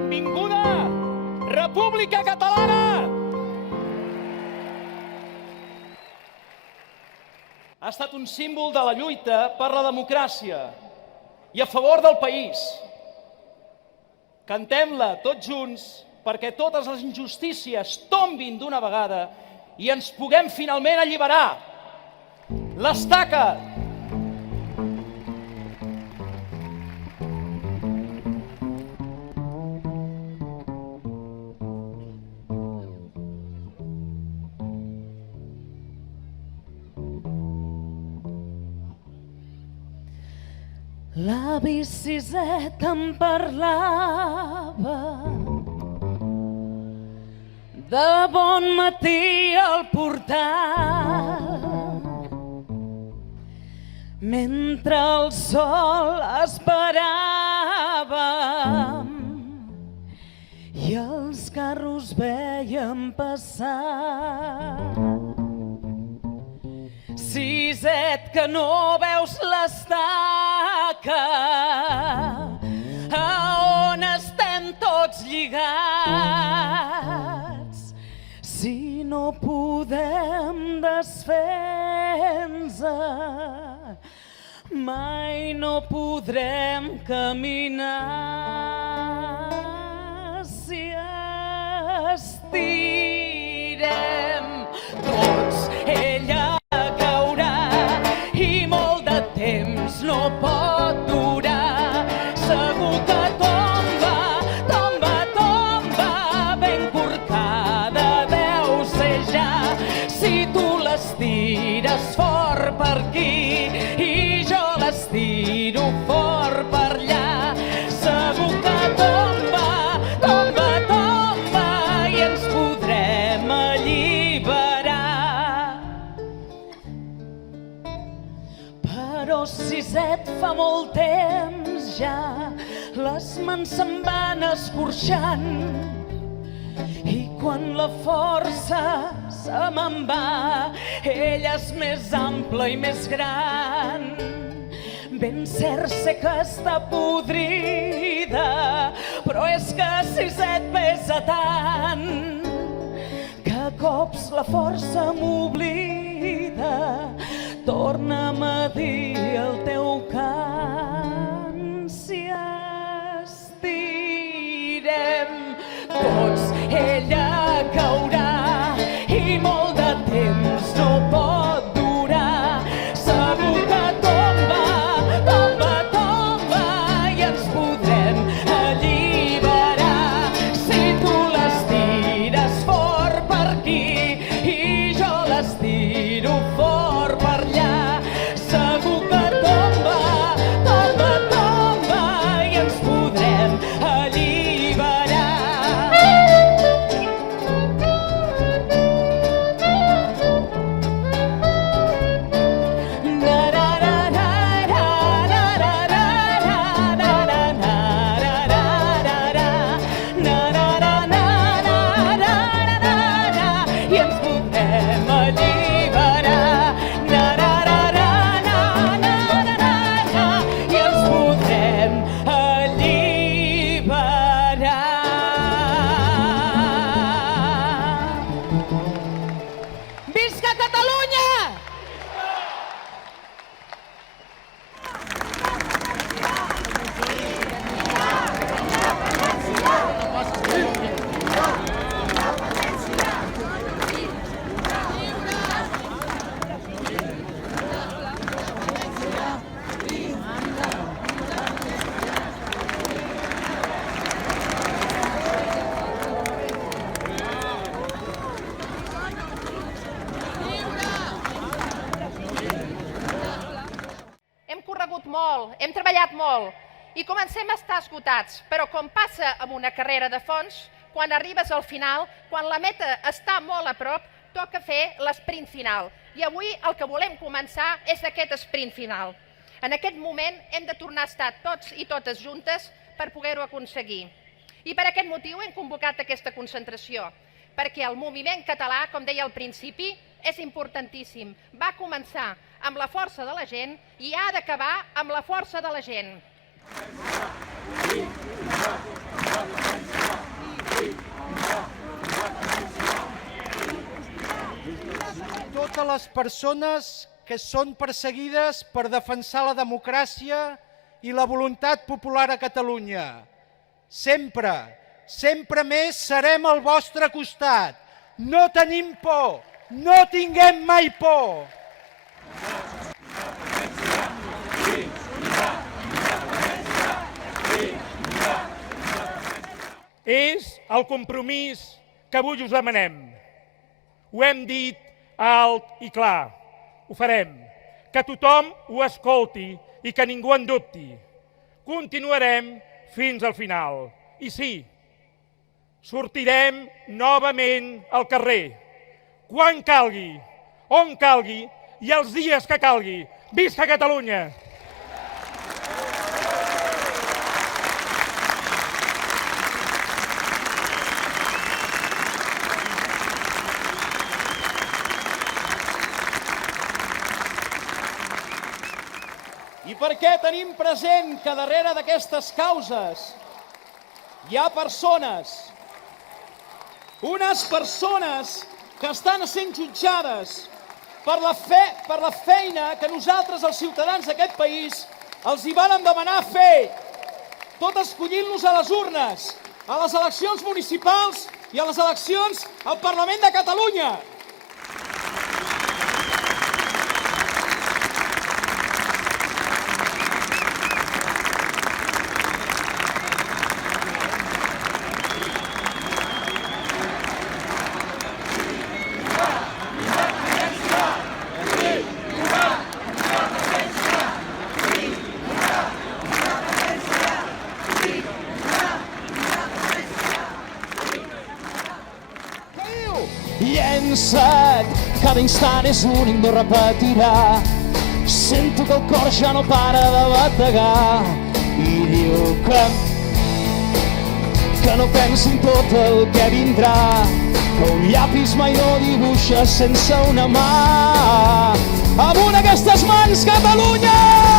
Benvinguda, República Catalana! Ha estat un símbol de la lluita per la democràcia i a favor del país. Cantem-la tots junts perquè totes les injustícies tombin d'una vegada i ens puguem finalment alliberar. L'estaca! L'avi Siset em parlava de bon matí al portal, mentre el sol esperàvem i els carros veiem passar. Siset, que no veus l'estaca, a on estem tots lligats, si no podem desfer-nos, mai no podrem caminar. Si estirem tots, ella no pot durar. Segur que tomba, tomba, tomba, ben corcada deu ser ja. Si tu l'estires fort per aquí i jo l'estiro fort per allà, segur que tomba, tomba, tomba i ens podrem alliberar. Però Siset, fa molt temps ja les mans se'n van escorxant i quan la força se me'n va, ella és més ampla i més gran. Ben cert sé que està podrida, però és que Siset pesa tant que a cops la força m'oblida. Torna'm a dir el teu cant. Si estirem tots, ella caurà i molt de temps no pot durar. Segur que tomba, tomba, tomba i ens podrem alliberar. Si tu l'estires fort per aquí i jo l'estiro fort per allà, segur que tomba, tomba, tomba i ens podrem alliberar. I ens podrem alliberar. I ens podrem alliberar. Visca Catalunya! Hem corregut molt, hem treballat molt i comencem a estar esgotats, però com passa amb una carrera de fons, quan arribes al final, quan la meta està molt a prop, toca fer l'esprint final. I avui el que volem començar és aquest esprint final. En aquest moment hem de tornar a estar tots i totes juntes per poder-ho aconseguir. I per aquest motiu hem convocat aquesta concentració, perquè el moviment català, com deia al principi, és importantíssim. Va començar amb la força de la gent i ha d'acabar amb la força de la gent. Totes les persones que són perseguides per defensar la democràcia i la voluntat popular a Catalunya. Sempre, sempre més serem al vostre costat. No tenim por, no tinguem mai por. És el compromís que avui us demanem. Ho hem dit alt i clar. Ho farem. Que tothom ho escolti i que ningú en dubti. Continuarem fins al final. I sí, sortirem novament al carrer. Quan calgui, on calgui i els dies que calgui. Visca Catalunya! I per què tenim present que darrere d'aquestes causes hi ha persones, unes persones que estan sent jutjades per la feina que nosaltres, els ciutadans d'aquest país, els hi vàrem demanar fer, tot escollint-los a les urnes, a les eleccions municipals i a les eleccions al Parlament de Catalunya. Llença't, cada instant és únic, no repetirà. Sento que el cor ja no para de bategar i diu que no pensi en tot el que vindrà, que un llapis mai no dibuixa sense una mà. Amunt aquestes mans, Catalunya!